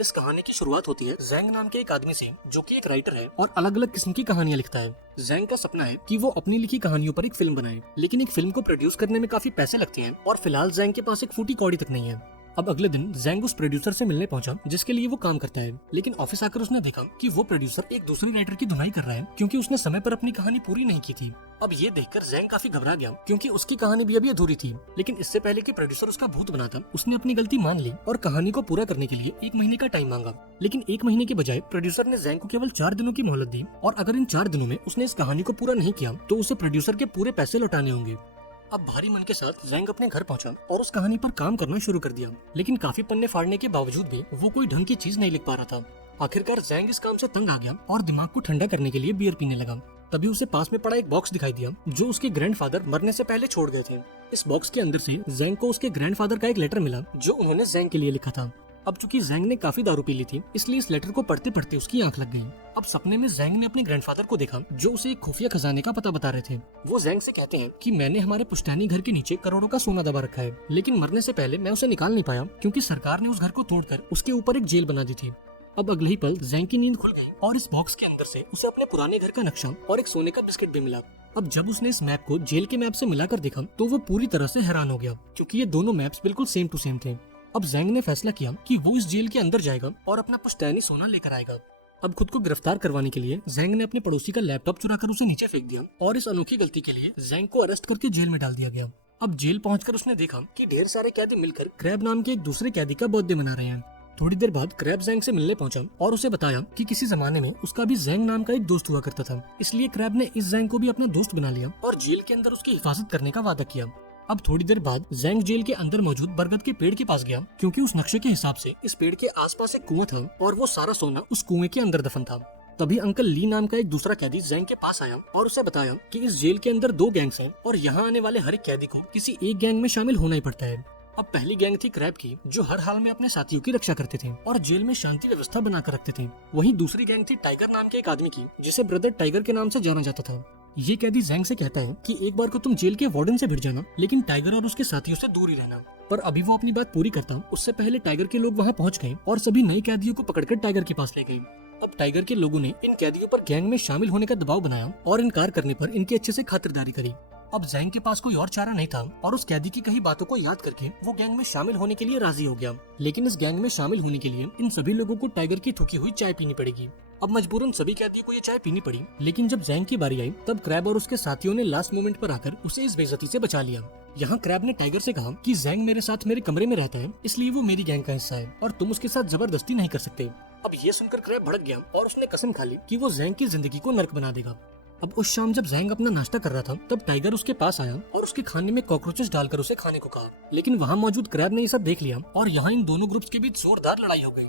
इस कहानी की शुरुआत होती है जैंग नाम के एक आदमी से, जो कि एक राइटर है और अलग अलग किस्म की कहानियां लिखता है। जैंग का सपना है कि वो अपनी लिखी कहानियों पर एक फिल्म बनाए, लेकिन एक फिल्म को प्रोड्यूस करने में काफी पैसे लगते हैं और फिलहाल जैंग के पास एक फूटी कौड़ी तक नहीं है। अब अगले दिन जैंग उस प्रोड्यूसर से मिलने पहुंचा जिसके लिए वो काम करता है, लेकिन ऑफिस आकर उसने देखा कि वो प्रोड्यूसर एक दूसरी राइटर की धुनाई कर रहा है क्योंकि उसने समय पर अपनी कहानी पूरी नहीं की थी। अब ये देखकर जैंग काफी घबरा गया क्योंकि उसकी कहानी भी अभी अधूरी थी, लेकिन इससे पहले कि प्रोड्यूसर उसका भूत बनाता, उसने अपनी गलती मान ली और कहानी को पूरा करने के लिए 1 महीने का टाइम मांगा। लेकिन 1 महीने के बजाय प्रोड्यूसर ने जैंग को केवल 4 दिनों की मोहलत दी और अगर इन 4 दिनों में उसने इस कहानी को पूरा नहीं किया तो उसे प्रोड्यूसर के पूरे पैसे लौटाने होंगे। अब भारी मन के साथ जैंग अपने घर पहुंचा और उस कहानी पर काम करना शुरू कर दिया, लेकिन काफी पन्ने फाड़ने के बावजूद भी वो कोई ढंग की चीज नहीं लिख पा रहा था। आखिरकार जैंग इस काम से तंग आ गया और दिमाग को ठंडा करने के लिए बियर पीने लगा। तभी उसे पास में पड़ा एक बॉक्स दिखाई दिया जो उसके ग्रैंडफादर मरने से पहले छोड़ गए थे। इस बॉक्स के अंदर से जैंग को उसके ग्रैंडफादर का एक लेटर मिला जो उन्होंने जैंग के लिए लिखा था। अब चूंकि जैंग ने काफी दारू पी ली थी, इसलिए इस लेटर को पढ़ते पढ़ते उसकी आंख लग गई। अब सपने में जैंग ने अपने ग्रैंडफादर को देखा जो उसे एक खुफिया खजाने का पता बता रहे थे। वो जैंग से कहते हैं कि मैंने हमारे पुश्तैनी घर के नीचे करोड़ों का सोना दबा रखा है, लेकिन मरने से पहले मैं उसे निकाल नहीं पाया क्योंकि सरकार ने उस घर को तोड़कर उसके ऊपर एक जेल बना दी थी। अब अगले ही पल जैंग की नींद खुल गई और इस बॉक्स के अंदर से उसे अपने पुराने घर का नक्शा और एक सोने का बिस्किट भी मिला। अब जब उसने इस मैप को जेल के मैप से मिलाकर देखा तो वो पूरी तरह से हैरान हो गया क्योंकि ये दोनों मैप्स बिल्कुल सेम टू सेम थे। अब जैंग ने फैसला किया कि वो इस जेल के अंदर जाएगा और अपना पुश्तैनी सोना लेकर आएगा। अब खुद को गिरफ्तार करवाने के लिए जैंग ने अपने पड़ोसी का लैपटॉप चुराकर उसे नीचे फेंक दिया और इस अनोखी गलती के लिए जैंग को अरेस्ट करके जेल में डाल दिया गया। अब जेल पहुंचकर उसने देखा कि ढेर सारे कैदी मिलकर क्रैब नाम के एक दूसरे कैदी का बर्थडे मना रहे हैं। थोड़ी देर बाद क्रैब जैंग से मिलने पहुंचा और उसे बताया कि किसी जमाने में उसका भी जैंग नाम का एक दोस्त हुआ करता था, इसलिए क्रैब ने इस जैंग को भी अपना दोस्त बना लिया और जेल के अंदर उसकी हिफाजत करने का वादा किया। अब थोड़ी देर बाद जैंग जेल के अंदर मौजूद बरगद के पेड़ के पास गया क्योंकि उस नक्शे के हिसाब से इस पेड़ के आसपास एक कुआं था और वो सारा सोना उस कुएं के अंदर दफन था। तभी अंकल ली नाम का एक दूसरा कैदी जैंग के पास आया और उसे बताया कि इस जेल के अंदर 2 गैंग्स हैं और यहाँ आने वाले हर एक कैदी को किसी एक गैंग में शामिल होना ही पड़ता है। अब पहली गैंग थी क्रैब की जो हर हाल में अपने साथियों की रक्षा करते थे और जेल में शांति व्यवस्था बनाकर रखते थे। वहीं दूसरी गैंग थी टाइगर नाम के एक आदमी की जिसे ब्रदर टाइगर के नाम से जाना जाता था। ये कैदी जैंग से कहता है कि एक बार को तुम जेल के वार्डन से भिड़ जाना, लेकिन टाइगर और उसके साथियों से दूर ही रहना। पर अभी वो अपनी बात पूरी करता उससे पहले टाइगर के लोग वहाँ पहुँच गए और सभी नए कैदियों को पकड़कर टाइगर के पास ले गए। अब टाइगर के लोगों ने इन कैदियों पर गैंग में शामिल होने का दबाव बनाया और इनकार करने पर इनकी अच्छे से खातिरदारी करी। अब जैंग के पास कोई और चारा नहीं था और उस कैदी की कही बातों को याद करके वो गैंग में शामिल होने के लिए राजी हो गया। लेकिन इस गैंग में शामिल होने के लिए इन सभी लोगों को टाइगर की थूकी हुई चाय पीनी पड़ेगी। अब मजबूरन सभी कैदियों को ये चाय पीनी पड़ी, लेकिन जब जैंग की बारी आई तब क्रैब और उसके साथियों ने लास्ट मोमेंट पर आकर उसे इस बेइज्जती से बचा लिया। यहाँ क्रैब ने टाइगर से कहा कि जैंग मेरे साथ मेरे कमरे में रहता है, इसलिए वो मेरी गैंग का हिस्सा है और तुम उसके साथ जबरदस्ती नहीं कर सकते। अब ये सुनकर क्रैब भड़क गया और उसने कसम खा ली कि वो जैंग की जिंदगी को नर्क बना देगा। अब उस शाम जब जैंग अपना नाश्ता कर रहा था तब टाइगर उसके पास आया और उसके खाने में कॉकरोचेस डालकर उसे खाने को कहा, लेकिन वहाँ मौजूद क्रैब ने ये सब देख लिया और यहाँ इन दोनों ग्रुप्स के बीच जोरदार लड़ाई हो गई।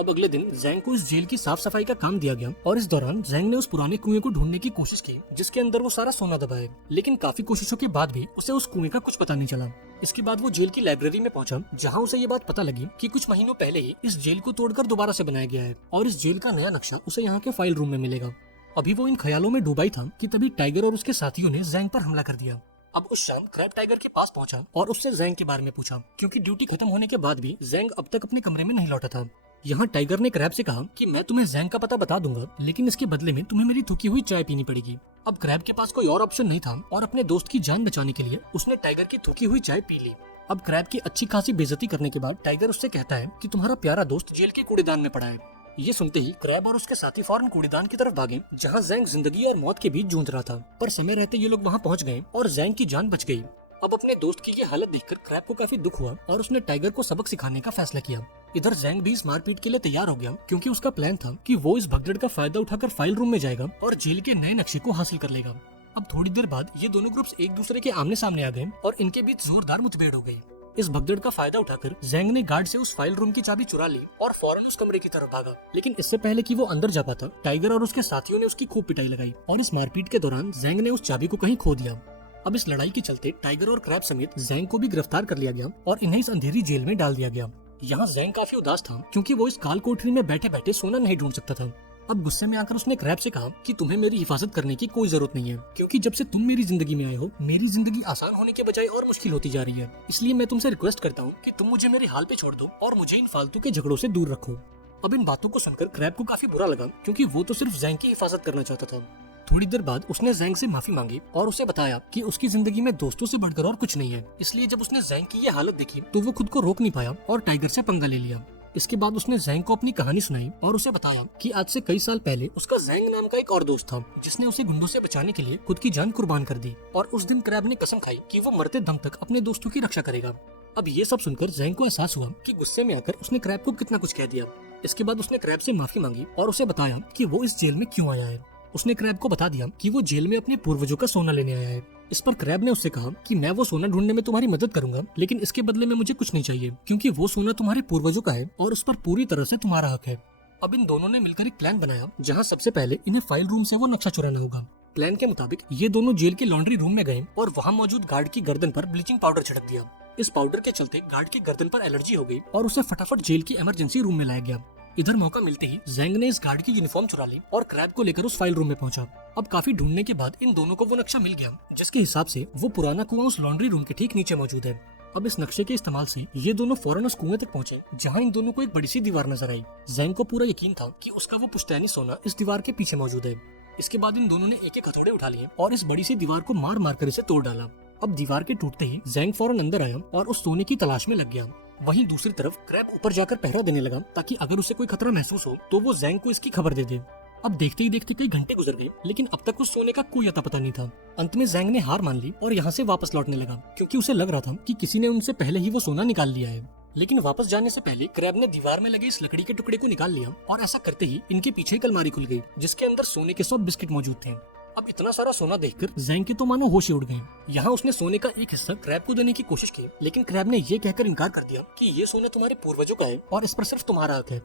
अब अगले दिन जैंग को इस जेल की साफ सफाई का काम दिया गया और इस दौरान जैंग ने उस पुराने कुएं को ढूंढने की कोशिश की जिसके अंदर वो सारा सोना दबा है, लेकिन काफी कोशिशों के बाद भी उसे उस कुएं का कुछ पता नहीं चला। इसके बाद वो जेल की लाइब्रेरी में पहुंचा जहां उसे ये बात पता लगी कि कुछ महीनों पहले ही इस जेल को तोड़कर दोबारा से बनाया गया है और इस जेल का नया नक्शा उसे यहाँ के फाइल रूम में मिलेगा। अभी वो इन ख्यालों में डूबा ही था कि तभी टाइगर और उसके साथियों ने जैंग पर हमला कर दिया। अब उस शाम क्रैब टाइगर के पास पहुंचा और उससे जैंग के बारे में पूछा क्योंकि ड्यूटी खत्म होने के बाद भी जैंग अब तक अपने कमरे में नहीं लौटा था। यहाँ टाइगर ने क्रैब से कहा कि मैं तुम्हें जैंग का पता बता दूंगा, लेकिन इसके बदले में तुम्हें मेरी थूकी हुई चाय पीनी पड़ेगी। अब क्रैब के पास कोई और ऑप्शन नहीं था और अपने दोस्त की जान बचाने के लिए उसने टाइगर की थूकी हुई चाय पी ली। अब क्रैब की अच्छी खासी बेइज्जती करने के बाद टाइगर उससे कहता है कि तुम्हारा प्यारा दोस्त जेल के कूड़ेदान में पड़ा है। ये सुनते ही क्रैब और उसके साथी फौरन कूड़ेदान की तरफ भागे जहाँ जैंग जिंदगी और मौत के बीच जूझ रहा था, पर समय रहते ये लोग वहाँ पहुँच गए और जैंग की जान बच गई। अब अपने दोस्त की ये हालत देखकर क्रैब को काफी दुख हुआ और उसने टाइगर को सबक सिखाने का फैसला किया। इधर जैंग भी इस मारपीट के लिए तैयार हो गया क्योंकि उसका प्लान था कि वो इस भगदड़ का फायदा उठाकर फाइल रूम में जाएगा और जेल के नए नक्शे को हासिल कर लेगा। अब थोड़ी देर बाद ये दोनों ग्रुप्स एक दूसरे के आमने सामने आ गए और इनके बीच जोरदार मुठभेड़ हो गई। इस भगदड़ का फायदा उठाकर जैंग ने गार्ड से उस फाइल रूम की चाबी चुरा ली और फौरन उस कमरे की तरफ भागा, लेकिन इससे पहले कि वो अंदर जा पाता टाइगर और उसके साथियों ने उसकी खूब पिटाई लगाई और इस मारपीट के दौरान जैंग ने उस चाबी को कहीं खो दिया। अब इस लड़ाई के चलते टाइगर और क्रैब समेत जैंग को भी गिरफ्तार कर लिया गया और इन्हें इस अंधेरी जेल में डाल दिया गया। यहाँ जैंग काफी उदास था क्योंकि वो इस काल कोठरी में बैठे बैठे सोना नहीं ढूंढ सकता था। अब गुस्से में आकर उसने क्रैब से कहा कि तुम्हें मेरी हिफाजत करने की कोई जरूरत नहीं है, क्योंकि जब से तुम मेरी जिंदगी में आए हो मेरी जिंदगी आसान होने के बजाय और मुश्किल होती जा रही है। इसलिए मैं तुमसे रिक्वेस्ट करता हूँ कि तुम मुझे मेरे हाल पे छोड़ दो और मुझे इन फालतू के झगड़ों से दूर रखो। अब इन बातों को सुनकर क्रैब को काफी बुरा लगा, क्योंकि वो तो सिर्फ जैंग की हिफाजत करना चाहता था। थोड़ी देर बाद उसने जैंग से माफी मांगी और उसे बताया कि उसकी जिंदगी में दोस्तों से बढ़कर और कुछ नहीं है। इसलिए जब उसने जैंग की ये हालत देखी तो वो खुद को रोक नहीं पाया और टाइगर से पंगा ले लिया। इसके बाद उसने जैंग को अपनी कहानी सुनाई और उसे बताया कि आज से कई साल पहले उसका जैंग नाम का एक और दोस्त था, जिसने उसे गुंडों से बचाने के लिए खुद की जान कुर्बान कर दी। और उस दिन क्रैब ने कसम खाई कि वो मरते दम तक अपने दोस्तों की रक्षा करेगा। अब ये सब सुनकर जैंग को एहसास हुआ कि गुस्से में आकर उसने क्रैब को कितना कुछ कह दिया। इसके बाद उसने क्रैब से माफी मांगी और उसे बताया कि वो इस जेल में क्यों आया है। उसने क्रैब को बता दिया कि वो जेल में अपने पूर्वजों का सोना लेने आया है। इस पर क्रैब ने उससे कहा कि मैं वो सोना ढूंढने में तुम्हारी मदद करूंगा, लेकिन इसके बदले में मुझे कुछ नहीं चाहिए, क्योंकि वो सोना तुम्हारे पूर्वजों का है और उस पर पूरी तरह से तुम्हारा हक है। अब इन दोनों ने मिलकर एक प्लान बनाया, जहाँ सबसे पहले इन्हें फाइल रूम से वो नक्शा चुराना होगा। प्लान के मुताबिक ये दोनों जेल के लॉन्ड्री रूम में गए और वहाँ मौजूद गार्ड की गर्दन पर ब्लीचिंग पाउडर छिड़क दिया। इस पाउडर के चलते गार्ड की गर्दन पर एलर्जी हो गई और उसे फटाफट जेल की इमरजेंसी रूम में लाया गया। इधर मौका मिलते ही जैंग ने इस गार्ड की यूनिफॉर्म चुरा ली और क्रैब को लेकर उस फाइल रूम में पहुंचा। अब काफी ढूंढने के बाद इन दोनों को वो नक्शा मिल गया, जिसके हिसाब से वो पुराना कुआं उस लॉन्ड्री रूम के ठीक नीचे मौजूद है। अब इस नक्शे के इस्तेमाल से ये दोनों फौरन उस कुएं तक पहुंचे, जहां इन दोनों को एक बड़ी सी दीवार नजर आई। जैंग को पूरा यकीन था कि उसका वो पुश्तैनी सोना इस दीवार के पीछे मौजूद है। इसके बाद इन दोनों ने एक एक हथौड़े उठा लिए और इस बड़ी सी दीवार को मार मार कर इसे तोड़ डाला। अब दीवार के टूटते ही जैंग फौरन अंदर आया और उस सोने की तलाश में लग गया। वहीं दूसरी तरफ क्रैब ऊपर जाकर पहरा देने लगा, ताकि अगर उसे कोई खतरा महसूस हो तो वो जैंग को इसकी खबर दे दे। अब देखते ही देखते कई घंटे गुजर गए, लेकिन अब तक उस सोने का कोई अता पता नहीं था। अंत में जैंग ने हार मान ली और यहाँ से वापस लौटने लगा, क्योंकि उसे लग रहा था कि किसी ने उनसे पहले ही वो सोना निकाल लिया है। लेकिन वापस जाने से पहले क्रैब ने दीवार में लगे इस लकड़ी के टुकड़े को निकाल लिया और ऐसा करते ही इनके पीछे एक अलमारी खुल गई, जिसके अंदर सोने के 100 बिस्किट मौजूद थे। अब इतना सारा सोना देखकर जैंग के तो मानो होश ही उड़ गए। यहाँ उसने सोने का एक हिस्सा क्रैब को देने की कोशिश की, लेकिन क्रैब ने ये कहकर इनकार कर दिया कि ये सोना तुम्हारे पूर्वजों का है और इस पर सिर्फ तुम्हारा हक है।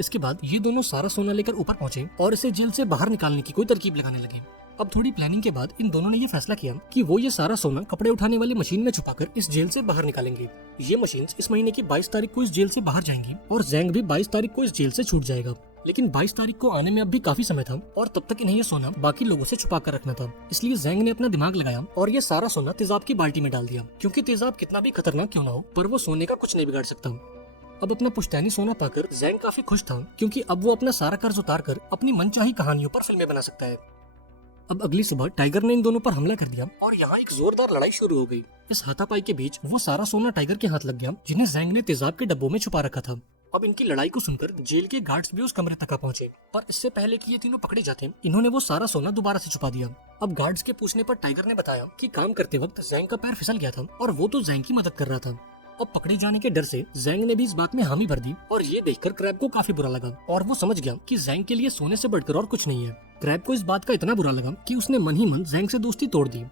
इसके बाद ये दोनों सारा सोना लेकर ऊपर पहुंचे और इसे जेल से बाहर निकालने की कोई तरकीब लगाने लगे। अब थोड़ी प्लानिंग के बाद इन दोनों ने ये फैसला किया कि वो ये सारा सोना कपड़े उठाने वाली मशीन में छुपाकर इस जेल से बाहर निकालेंगे। ये मशीन इस महीने की 22 तारीख को इस जेल से बाहर जाएंगी और जैंग भी 22 तारीख को इस जेल से छूट जाएगा। लेकिन 22 तारीख को आने में अब भी काफी समय था और तब तक इन्हें ये सोना बाकी लोगों से छुपा कर रखना था। इसलिए जैंग ने अपना दिमाग लगाया और ये सारा सोना तेजाब की बाल्टी में डाल दिया, क्योंकि तेजाब कितना भी खतरनाक क्यों ना हो, पर वो सोने का कुछ नहीं बिगाड़ सकता। अब अपना पुश्तैनी सोना पाकर जैंग काफी खुश था, क्योंकि अब वो अपना सारा कर्ज उतार कर अपनी मनचाही कहानियों पर फिल्में बना सकता है। अब अगली सुबह टाइगर ने इन दोनों पर हमला कर दिया और यहाँ एक जोरदार लड़ाई शुरू हो गई। इस हाथापाई के बीच वो सारा सोना टाइगर के हाथ लग गया, जिन्हें जैंग ने तेजाब के डब्बों में छुपा रखा था। अब इनकी लड़ाई को सुनकर जेल के गार्ड्स भी उस कमरे तक पहुंचे, पर इससे पहले कि ये तीनों पकड़े जाते इन्होंने वो सारा सोना दोबारा से छुपा दिया। अब गार्ड्स के पूछने पर टाइगर ने बताया कि काम करते वक्त जैंग का पैर फिसल गया था और वो तो जैंग की मदद कर रहा था। अब पकड़े जाने के डर से जैंग ने भी इस बात में हामी भर दी और ये देखकर क्रैब को काफी बुरा लगा और वो समझ गया कि जैंग के लिए सोने से बढ़कर और कुछ नहीं है। क्रैब को इस बात का इतना बुरा लगा कि उसने मन ही मन जैंग से दोस्ती तोड़ दी।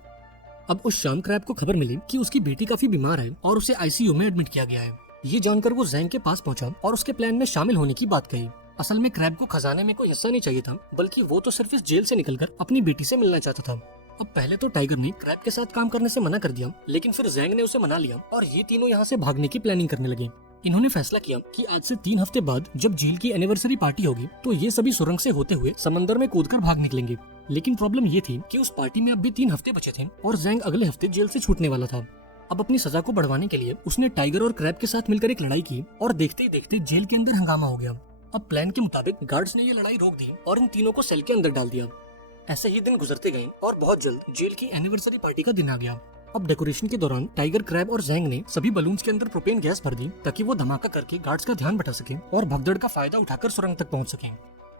अब उस शाम क्रैब को खबर मिली कि उसकी बेटी काफी बीमार है और उसे आईसीयू में एडमिट किया गया है। ये जानकर वो जैंग के पास पहुंचा और उसके प्लान में शामिल होने की बात कही। असल में क्रैब को खजाने में कोई हिस्सा नहीं चाहिए था, बल्कि वो तो सिर्फ इस जेल से निकलकर अपनी बेटी से मिलना चाहता था। अब पहले तो टाइगर ने क्रैब के साथ काम करने से मना कर दिया, लेकिन फिर जैंग ने उसे मना लिया और ये तीनों यहाँ से भागने की प्लानिंग करने लगे। इन्होंने फैसला किया कि आज से 3 हफ्ते बाद जब जेल की एनिवर्सरी पार्टी होगी तो ये सभी सुरंग से होते हुए समंदर में कूदकर भाग निकलेंगे। लेकिन प्रॉब्लम ये थी कि उस पार्टी में अब भी 3 हफ्ते बचे थे और जैंग अगले हफ्ते जेल से छूटने वाला था। अब अपनी सजा को बढ़वाने के लिए उसने टाइगर और क्रैब के साथ मिलकर एक लड़ाई की और देखते ही देखते जेल के अंदर हंगामा हो गया। अब प्लान के मुताबिक गार्ड्स ने ये लड़ाई रोक दी और इन तीनों को सेल के अंदर डाल दिया। ऐसे ही दिन गुजरते गए और बहुत जल्द जेल की एनिवर्सरी पार्टी का दिन आ गया। अब डेकोरेशन के दौरान टाइगर, क्रैब और जैंग ने सभी बलून्स के अंदर प्रोपेन गैस भर दी, ताकि वो धमाका करके गार्ड्स का ध्यान बटा सके और भगदड़ का फायदा उठाकर सुरंग तक पहुंच सके।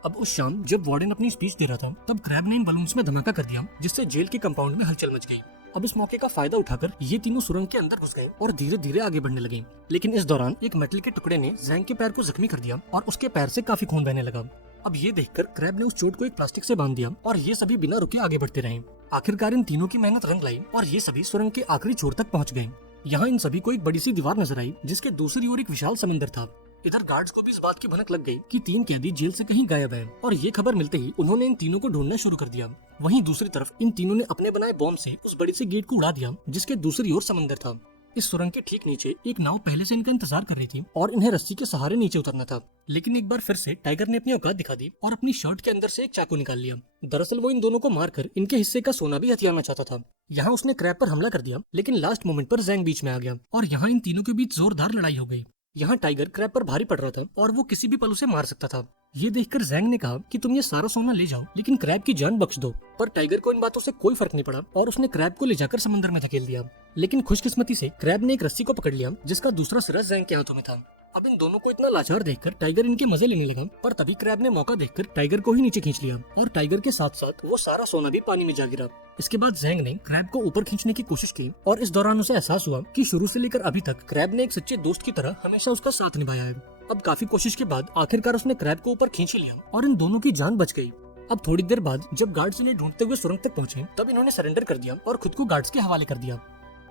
अब उस शाम जब वार्डन अपनी स्पीच दे रहा था, तब क्रैब ने इन बलून्स में धमाका कर दिया, जिससे जेल के कंपाउंड में हलचल मच गई। अब इस मौके का फायदा उठाकर ये तीनों सुरंग के अंदर घुस गए और धीरे धीरे आगे बढ़ने लगे। लेकिन इस दौरान एक मेटल के टुकड़े ने जैंग के पैर को जख्मी कर दिया और उसके पैर से काफी खून बहने लगा। अब ये देखकर क्रैब ने उस चोट को एक प्लास्टिक से बांध दिया और ये सभी बिना रुके आगे बढ़ते रहे। आखिरकार इन तीनों की मेहनत रंग लाई और ये सभी सुरंग के आखिरी छोर तक पहुंच गए। यहाँ इन सभी को एक बड़ी सी दीवार नजर आई, जिसके दूसरी ओर एक विशाल समंदर था। इधर गार्ड्स को भी इस बात की भनक लग गई कि 3 कैदी जेल से कहीं गायब हैं और ये खबर मिलते ही उन्होंने इन तीनों को ढूंढना शुरू कर दिया। वहीं दूसरी तरफ इन तीनों ने अपने बनाए बॉम्ब से उस बड़ी सी गेट को उड़ा दिया, जिसके दूसरी ओर समंदर था। इस सुरंग के ठीक नीचे एक नाव पहले से इनका इंतजार कर रही थी और इन्हें रस्सी के सहारे नीचे उतरना था। लेकिन एक बार फिर से टाइगर ने अपनी औकात दिखा दी और अपनी शर्ट के अंदर से एक चाकू निकाल लिया। दरअसल वो इन दोनों को मारकर इनके हिस्से का सोना भी हथियाना चाहता था। यहाँ उसने क्रैब पर हमला कर दिया, लेकिन लास्ट मोमेंट पर जैंग बीच में आ गया और यहाँ इन तीनों के बीच जोरदार लड़ाई हो गई। यहाँ टाइगर क्रैब पर भारी पड़ रहा था और वो किसी भी पल उसे मार सकता था। ये देखकर जैंग ने कहा कि तुम ये सारा सोना ले जाओ लेकिन क्रैब की जान बख्श दो। पर टाइगर को इन बातों से कोई फर्क नहीं पड़ा और उसने क्रैब को ले जाकर समंदर में धकेल दिया। लेकिन खुशकिस्मती से क्रैब ने एक रस्सी को पकड़ लिया जिसका दूसरा सिरा जैंग के हाथों में था। अब इन दोनों को इतना लाचार देखकर टाइगर इनके मजे लेने लगा, पर तभी क्रैब ने मौका देखकर टाइगर को ही नीचे खींच लिया और टाइगर के साथ साथ वो सारा सोना भी पानी में जा गिरा। इसके बाद जैंग ने क्रैब को ऊपर खींचने की कोशिश की और इस दौरान उसे एहसास हुआ कि शुरू से लेकर अभी तक क्रैब ने एक सच्चे दोस्त की तरह हमेशा उसका साथ निभाया है। अब काफी कोशिश के बाद आखिरकार उसने क्रैब को ऊपर खींच लिया और इन दोनों की जान बच गई। अब थोड़ी देर बाद जब गार्ड्स इन्हें ढूंढते हुए सुरंग तक पहुंचे तब इन्होंने सरेंडर कर दिया और खुद को गार्ड्स के हवाले कर दिया।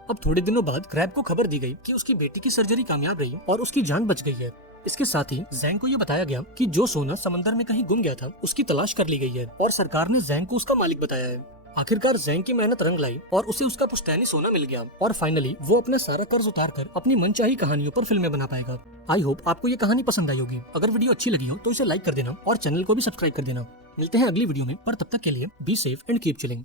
अब थोड़े दिनों बाद क्रैब को खबर दी गई कि उसकी बेटी की सर्जरी कामयाब रही और उसकी जान बच गई है। इसके साथ ही जैंग को ये बताया गया कि जो सोना समंदर में कहीं गुम गया था उसकी तलाश कर ली गई है और सरकार ने जैंग को उसका मालिक बताया है। आखिरकार जैंग की मेहनत रंग लाई और उसे उसका पुश्तैनी सोना मिल गया और फाइनली वो अपना सारा कर्ज उतारकर अपनी मनचाही कहानियों पर फिल्में बना पाएगा। आई होप आपको ये कहानी पसंद आई होगी। अगर वीडियो अच्छी लगी हो तो इसे लाइक कर देना और चैनल को भी सब्सक्राइब कर देना। मिलते हैं अगली वीडियो में, पर तब तक के लिए be safe and keep chilling.